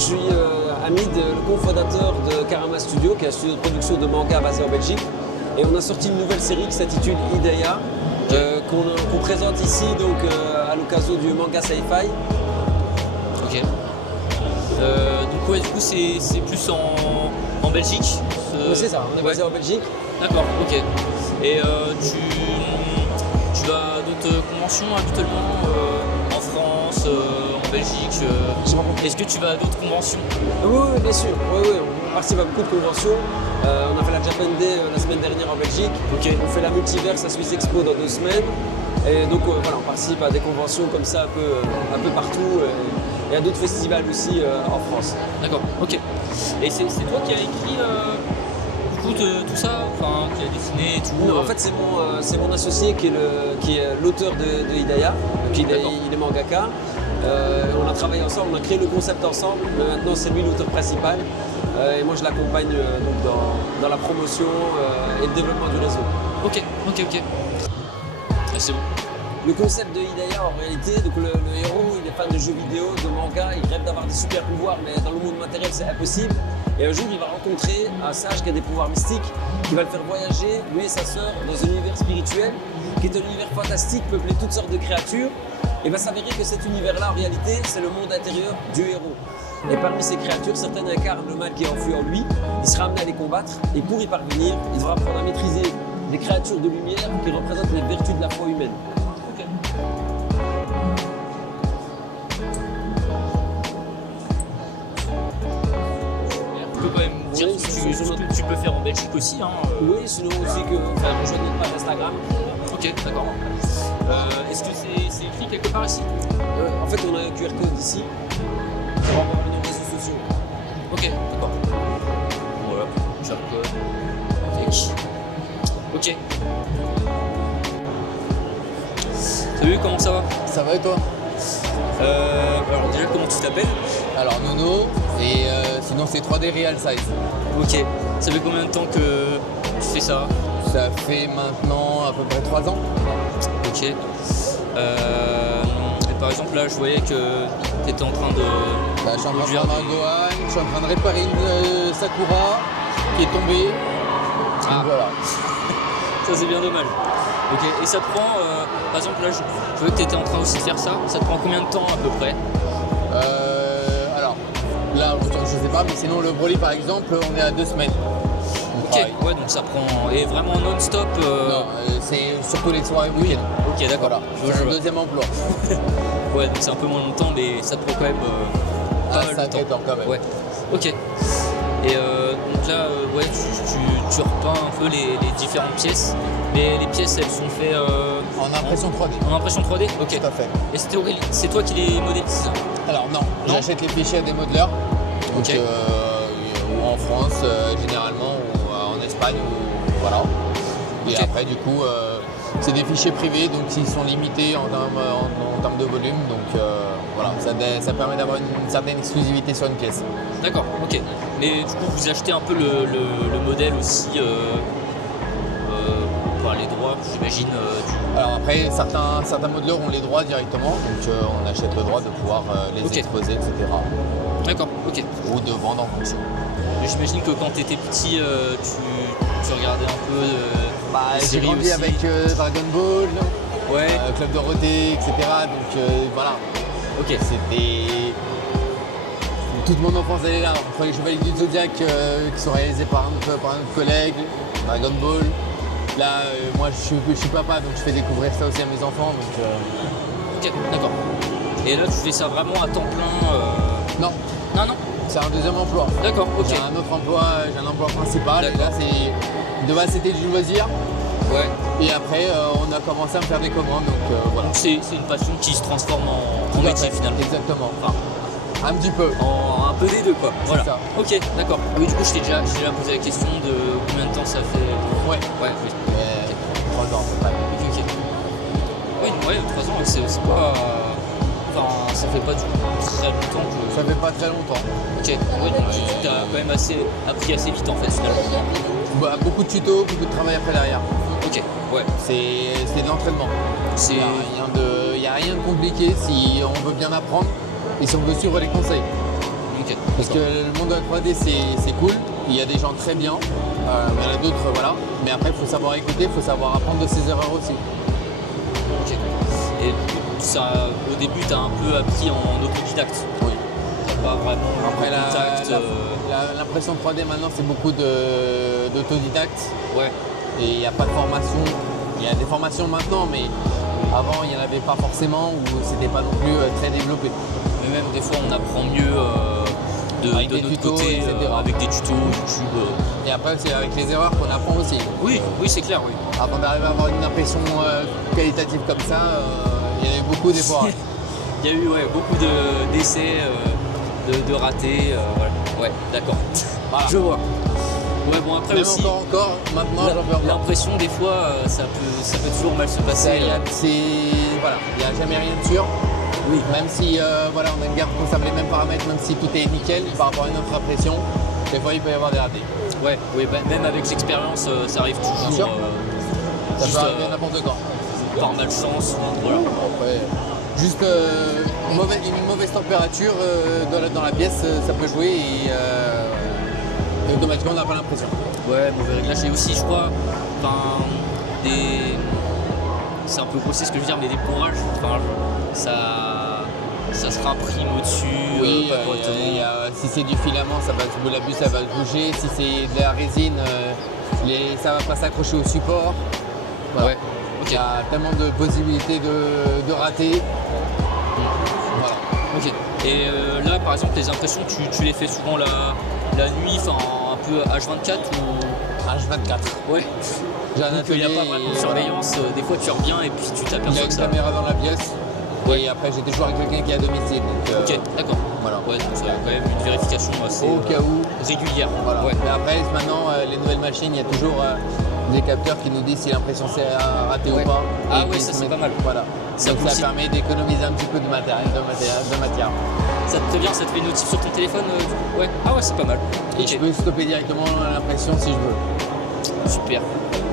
je suis Hamid, le cofondateur de Karama Studio, qui est un studio de production de manga basé en Belgique. Et on a sorti une nouvelle série qui s'intitule Hidaya, qu'on présente ici donc, à l'occasion du manga Sci-Fi. Ok. Donc ouais, du coup c'est plus en Belgique. Oui, c'est ça, on est basé en Belgique. D'accord, ok. Et tu vas à d'autres conventions habituellement en France, en Belgique Est-ce que tu vas à d'autres conventions? Oui, bien sûr. Oui, on participe à beaucoup de conventions. On a fait la Japan Day la semaine dernière en Belgique. Ok. On fait la Multiverse à Swiss Expo dans 2 semaines. Et donc voilà, on participe à des conventions comme ça un peu partout. Et à d'autres festivals aussi en France. D'accord, ok. Et c'est toi qui as écrit tout ça, enfin qui a dessiné et tout Non, en fait, c'est mon associé qui est l'auteur de Hidaya. Donc il est mangaka. On a travaillé ensemble, on a créé le concept ensemble. Mais maintenant, c'est lui l'auteur principal. Et moi, je l'accompagne donc dans la promotion et le développement du réseau. Ok. C'est bon. Le concept de Hidaya, en réalité, donc le héros, il est fan de jeux vidéo, de manga, il rêve d'avoir des super pouvoirs, mais dans le monde matériel, c'est impossible. Et un jour, il va rencontrer un sage qui a des pouvoirs mystiques, qui va le faire voyager, lui et sa sœur, dans un univers spirituel, qui est un univers fantastique, peuplé de toutes sortes de créatures. Et va s'avérer que cet univers-là, en réalité, c'est le monde intérieur du héros. Et parmi ces créatures, certaines incarnent le mal qui est enfui en lui. Il sera amené à les combattre, et pour y parvenir, il devra apprendre à maîtriser des créatures de lumière qui représentent les vertus de la foi humaine. Tu peux quand même dire ce que tu peux faire en Belgique aussi. Oui, sinon aussi rejoindre notre page Instagram. Ok, d'accord. Est-ce que c'est écrit quelque part ici? En fait, on a un QR code ici pour avoir nos réseaux sociaux. Ok, d'accord. Voilà, QR code. Ok. Salut, comment ça va? Ça va et toi? Alors déjà, comment tu t'appelles? Alors Nono, et sinon c'est 3D Real Size. Ok. Ça fait combien de temps que tu fais ça? Ça fait maintenant à peu près 3 ans. Ok. Et par exemple là, je voyais que tu étais en train de... Bah, je suis en train de prendre un Gohan, je suis en train de réparer une Sakura qui est tombée. Donc voilà. Ça c'est bien dommage. Ok, et ça te prend, par exemple là, je vois que tu étais en train aussi de faire ça, ça te prend combien de temps à peu près? Alors, là, je sais pas, mais sinon le Broly par exemple, on est à 2 semaines. Ok, ouais, donc ça prend, et vraiment non-stop Non, c'est surtout les soirées week-end. Ok, d'accord. Voilà, c'est un deuxième emploi. Ouais, donc c'est un peu moins longtemps, mais ça te prend quand même pas mal de temps. Quand même. Ouais, ok. Et donc là, ouais, tu repeins un peu les différentes pièces, mais les pièces elles sont faites En impression 3D. En impression 3D. Ok. Tout à fait. Et c'est toi qui les modélises? Alors non, j'achète les fichiers à des modeleurs. Donc, Ok. Ou en France généralement, ou en Espagne, ou voilà. Et Ok. après du coup, c'est des fichiers privés, donc ils sont limités en termes de volume. Donc voilà, ça permet d'avoir une certaine exclusivité sur une pièce. D'accord, ok. Mais du coup, vous achetez un peu le modèle aussi, enfin, les droits, j'imagine. Alors après, certains modeleurs ont les droits directement, donc on achète le droit de pouvoir les Ok. exposer, etc. D'accord, ok. Ou de vendre en fonction. Mais j'imagine que quand tu étais petit, tu regardais un peu les J'ai séries grandi aussi. avec Dragon Ball, Ouais, Club Dorothée, etc. Donc voilà, ok. c'était toute mon enfance elle est là. Entre les Chevaliers du Zodiac qui sont réalisés par un autre collègue, Dragon Ball. Là, moi je suis papa, donc je fais découvrir ça aussi à mes enfants. Donc, Ok, d'accord. Et là, tu fais ça vraiment à temps plein Non, Non, c'est un deuxième emploi. d'accord, ok. J'ai un autre emploi, j'ai un emploi principal. Et D'accord. là, de base c'était du loisir. Ouais. Et après, on a commencé à me faire des commandes. Donc voilà. Donc c'est une passion qui se transforme en Tout à métier fait, finalement. Exactement. Enfin, Un petit peu. un peu des deux quoi. Voilà. ça. Ok, d'accord. Oui, du coup, je t'ai déjà posé la question de combien de temps ça fait. Ouais. Ouais, oui. 3 ans à peu près. Ok. Oui, ouais, 3 ans, c'est pas. Enfin, ça fait pas du coup très longtemps que. Ça fait pas très longtemps. Ok, oui, donc tu as quand même appris assez vite en fait finalement. Bah, beaucoup de tutos, beaucoup de travail après derrière. Ok, ouais. C'est de l'entraînement. C'est. Il n'y a rien de compliqué si on veut bien apprendre et si on veut suivre les conseils. Ok. Ok. Parce que le monde de la 3D c'est cool, il y a des gens très bien, mais il y en a d'autres voilà. Mais après il faut savoir écouter, il faut savoir apprendre de ses erreurs aussi. Ok. Et du coup, ça, au début, tu as un peu appris en autodidacte. Oui. T'as pas vraiment Après contact. l'impression 3D maintenant c'est beaucoup d'autodidacte Ouais. et il n'y a pas de formation. Il y a des formations maintenant mais avant il n'y en avait pas forcément ou c'était pas non plus très développé. Mais même des fois, on apprend mieux Avec de des notre tutos, côté, etc. avec des tutos YouTube. Et après c'est avec les erreurs qu'on apprend aussi. Oui, c'est clair, oui. Avant d'arriver à avoir une impression qualitative comme ça, il y avait beaucoup d'efforts. Il y a eu beaucoup d'essais, de ratés. Voilà. Ouais, d'accord. Voilà. Je vois. Ouais, bon, après Même aussi, encore, maintenant j'en peux encore. l'impression, des fois, ça peut toujours mal se Ça, passer. il n'y a jamais rien de sûr. Oui. Même si voilà, on a une garde conserve les mêmes paramètres, même si tout est nickel par rapport à une autre impression, des fois il peut y avoir des ratés. Ouais, oui, même avec l'expérience, ça arrive Bien toujours. sûr. Ça Juste, peut arriver à n'importe quand. par malchance. Voilà. Après, juste une mauvaise température dans la pièce, ça peut jouer et automatiquement on n'a pas l'impression. Ouais, mauvais réglage. Et aussi, je crois, c'est un peu grossier ce que je veux dire, mais des bourrages, ça se imprime au-dessus, pas correctement. Si c'est du filament, la buse ça va bouger. Si c'est de la résine, ça va pas s'accrocher au support. Voilà. Ouais, ok. Il y a tellement de possibilités de rater. Voilà. Ok. Et là, par exemple, les impressions, tu les fais souvent la nuit, un peu H24 ou. H24. Ouais. J'ai un Donc il n'y a atelier pas vraiment de et, surveillance. Des fois, tu reviens et puis tu il y a t'aperçois une que ça. caméra dans la pièce. Et après, j'ai toujours avec quelqu'un qui est à domicile. Donc, Ok, d'accord. voilà. Ouais, donc il y a quand même une vérification assez Au cas où. régulière. Voilà. Ouais. Mais après, maintenant, les nouvelles machines, il y a toujours des capteurs qui nous disent si l'impression s'est ratée Ouais. ou pas. Ah Et ouais, qui ça, se c'est mettent- pas mal. Voilà. Ça Donc vous ça aussi. permet d'économiser un petit peu de matière. Ça te prévient, ça te fait une notif sur ton téléphone Ouais. Ah ouais, c'est pas mal. Et Ok. je peux stopper directement l'impression si je veux. Super.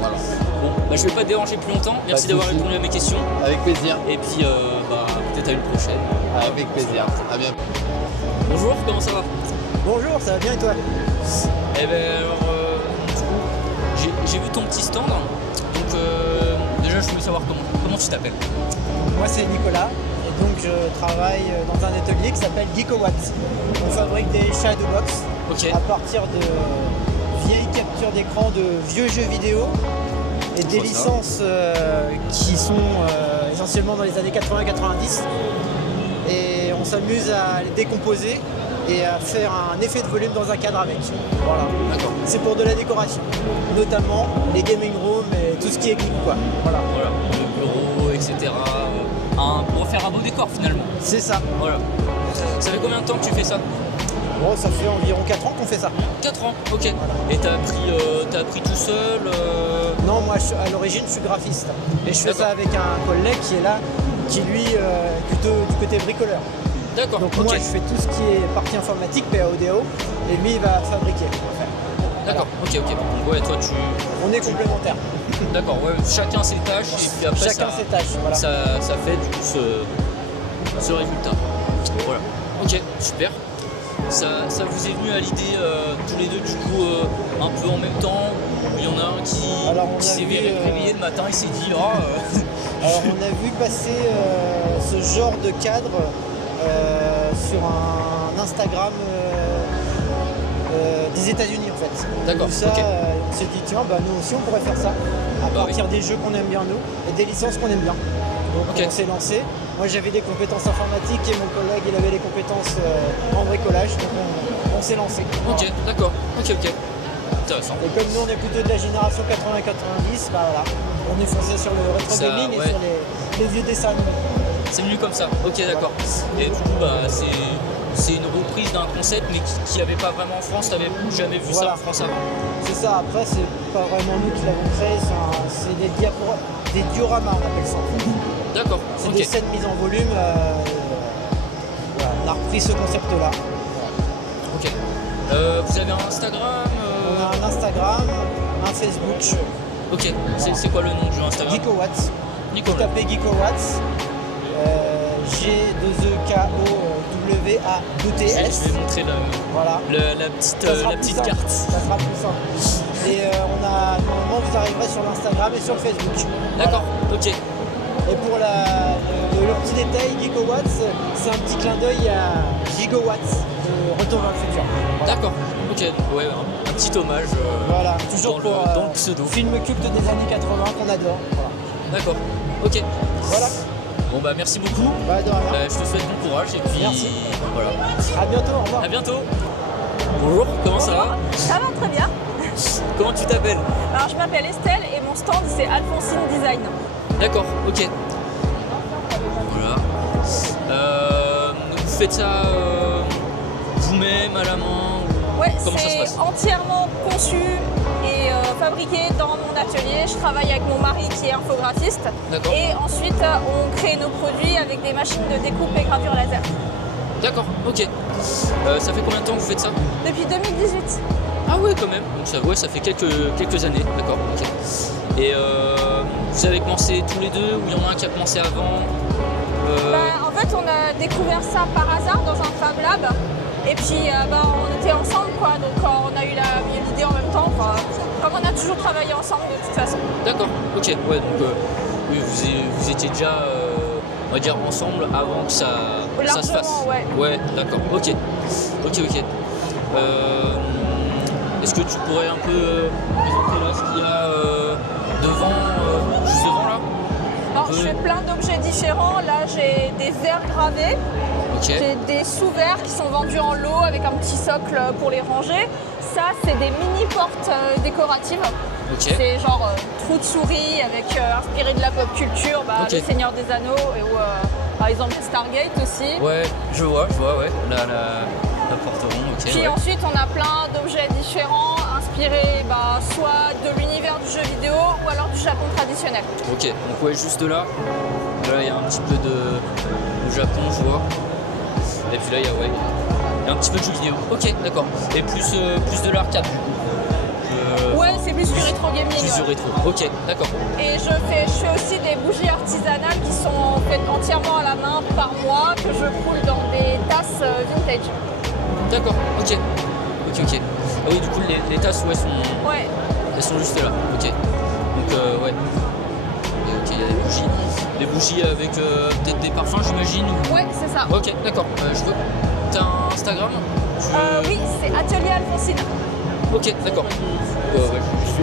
Voilà. Bon, je vais pas te déranger plus longtemps. Merci de d'avoir soucis. répondu à mes questions. Avec plaisir. Et puis, peut-être à une prochaine. Avec plaisir. À bientôt. Bonjour, comment ça va? Bonjour, ça va bien et toi? Eh ben alors, du coup, j'ai vu ton petit stand. Donc, déjà, je voulais savoir comment tu t'appelles. Moi c'est Nicolas et donc je travaille dans un atelier qui s'appelle GeekoWatts. On fabrique des Shadowbox Ok. à partir de vieilles captures d'écran de vieux jeux vidéo et des vois ça. licences qui sont essentiellement dans les années 80-90 et on s'amuse à les décomposer et à faire un effet de volume dans un cadre avec. Voilà. D'accord. C'est pour de la décoration, notamment les gaming rooms et tout ce qui est geek quoi. Voilà. Voilà, le bureau, etc. Pour faire un beau décor finalement. C'est ça. Voilà. Ça fait combien de temps que tu fais ça? Bon, ça fait environ 4 ans qu'on fait ça. 4 ans, ok. Et t'as appris tout seul Non, moi à l'origine je suis graphiste et je fais D'accord. ça avec un collègue qui est là, qui lui plutôt du côté bricoleur. D'accord, Donc ok. moi je fais tout ce qui est partie informatique, PAODO, et lui il va fabriquer. D'accord, ok. Donc ouais, toi tu. On est complémentaires. D'accord, ouais, chacun ses tâches et puis après Chacun ça, ses tâches, voilà. ça fait du coup ce résultat. Voilà. Ok, super. Ça vous est venu à l'idée tous les deux du coup un peu en même temps ou il y en a un Alors, on qui a s'est vu, réveillé le matin et s'est dit Alors on a vu passer ce genre de cadre sur un Instagram des États-Unis en fait. D'accord, Tout ça, ok. on s'est dit tiens, bah, nous aussi on pourrait faire ça à Bah partir des jeux qu'on aime bien nous et des licences qu'on aime bien. Donc Ok. on s'est lancé. Moi j'avais des compétences informatiques et mon collègue il avait des compétences en bricolage, donc on s'est lancé. Ok, d'accord, ok. Intéressant. Et comme nous on est plutôt de la génération 80-90, bah voilà, on est foncé sur le rétro Ça, gaming ouais. et sur les vieux dessins animés. C'est venu comme ça, ok d'accord. Et du coup c'est une reprise d'un concept mais qui n'avait pas vraiment en France, t'avais jamais vu Voilà. ça en France avant. C'est ça, après c'est pas vraiment nous qui l'avons créé, c'est des dioramas on appelle ça en fait. D'accord, C'est ok. des scènes mises en volume. Voilà, on a repris ce concept là. Ok. Vous avez un Instagram On a un Instagram, un Facebook, Ok, c'est quoi le nom du Instagram? GeekoWatts. Vous Nicolas. tapez GeekoWatts, G2EKOWATS. GWADTS. Je vais montrer Voilà. la petite Ça sera plus simple. carte. Ça sera plus simple. Et normalement, vous arriverez sur l'Instagram et sur le Facebook. D'accord, ok. Et pour le petit détail, Gigawatts, c'est un petit clin d'œil à Gigawatts de Retour vers le futur. D'accord, ok. Ouais, un petit hommage Voilà, toujours dans le pseudo. film culte des années 80 qu'on adore. Voilà. D'accord, ok. Voilà. Bon bah merci beaucoup. Bah, de rien. Je te souhaite bon courage et puis Merci. voilà. À bientôt, au revoir. À bientôt. Bonjour, comment ça va? Ça va très bien. Comment tu t'appelles? Alors je m'appelle Estelle et mon stand c'est Alphonsine Design. D'accord, ok. Voilà. Vous faites ça vous-même à la main? Ouais, Comment ça se c'est passe? entièrement conçu et fabriqué dans mon atelier. Je travaille avec mon mari qui est infographiste. D'accord. Et ensuite on crée nos produits avec des machines de découpe et gravure laser. D'accord, ok. Ça fait combien de temps que vous faites ça? Depuis 2018. Ah ouais quand même, donc ça fait quelques années, d'accord, ok. Et vous avez commencé tous les deux ou il y en a un qui a commencé avant? En fait on a découvert ça par hasard dans un Fab Lab. Et puis on était ensemble quoi, donc on a eu l'idée en même temps. Enfin, comme on a toujours travaillé ensemble de toute façon. D'accord, ok, ouais, donc oui, vous étiez déjà, on va dire, ensemble avant que ça se fasse. Ouais. Ouais, d'accord, ok. Est-ce que tu pourrais un peu présenter là ce qu'il y a juste devant là? Alors je fais plein d'objets différents. Là j'ai des verres gravés. Ok. J'ai des sous-verres qui sont vendus en lot avec un petit socle pour les ranger. Ça, c'est des mini-portes décoratives. Ok. C'est genre trou de souris avec inspiré de la pop culture, Ok. Le Seigneur des Anneaux ou par exemple Stargate aussi. Ouais, je vois, ouais. La porte ronde, ok. Puis ouais. ensuite, on a plein d'objets différents inspirés soit de l'univers du jeu vidéo ou alors du Japon traditionnel. Ok, donc ouais, juste là il y a un petit peu de Japon, je vois. Et puis là, il y a un petit peu de jeux vidéo. Ok, d'accord. Et plus de l'arcade, du coup. Ouais, c'est plus du rétro gaming. Plus du rétro. Ok, d'accord. Et je fais aussi des bougies artisanales qui sont faites entièrement à la main par moi, que je coule dans des tasses vintage. D'accord, ok. Ah oui, du coup, les tasses, Ouais. elles sont juste là. Ok. Donc, ouais. Et ok, il y a des bougies. Des bougies avec peut-être des parfums, j'imagine ou... Ouais, c'est ça. Ok, d'accord. Je veux. T'as un Instagram? Oui, c'est Atelier Alphonsine. Ok, d'accord. Ouais,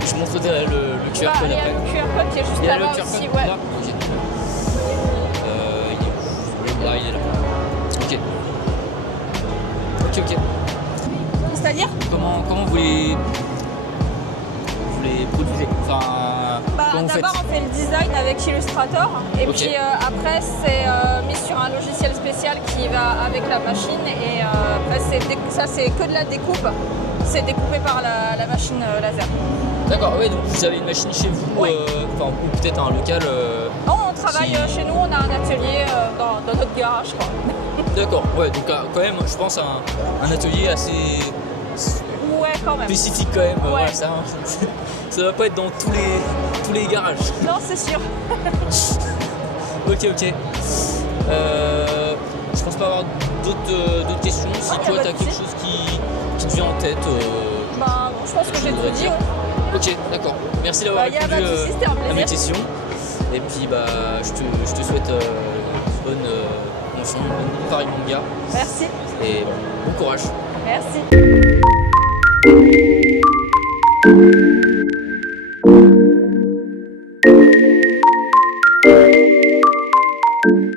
je montrerai le QR code Il y a après. le QR code qui est juste Il y a le là-bas QR aussi. code Ouais. là? Ok. Il est où? Là, il est là. Ok. C'est-à-dire Comment vous les produisez? Enfin, comment vous faites? D'abord, on fait le design avec Illustrator. Et Ok. puis après, c'est mis sur un logiciel spécial qui va avec la machine. Et après, ça, c'est que de la découpe. C'est découpé par la machine laser. D'accord, ouais, donc vous avez une machine chez vous, Ouais. ou peut-être un local. Non, on travaille chez nous, on a un atelier dans notre garage. Quoi. D'accord, ouais, donc quand même, je pense un atelier assez Ouais, quand même. spécifique quand même. Ouais. Voilà, ça va pas être dans tous les garages. Non, c'est sûr. Ok. Je pense pas avoir d'autres questions. Si y a toi pas t'as de quelque souci. chose qui te vient en tête. Je pense que j'ai voudrais tout dit. dire. Ok, d'accord. Merci d'avoir Y a répondu pas de souci, c'était un à mes plaisir. questions. Et puis je te souhaite bonne promotion, bonne Paris Manga. Merci. Et bon courage. Merci.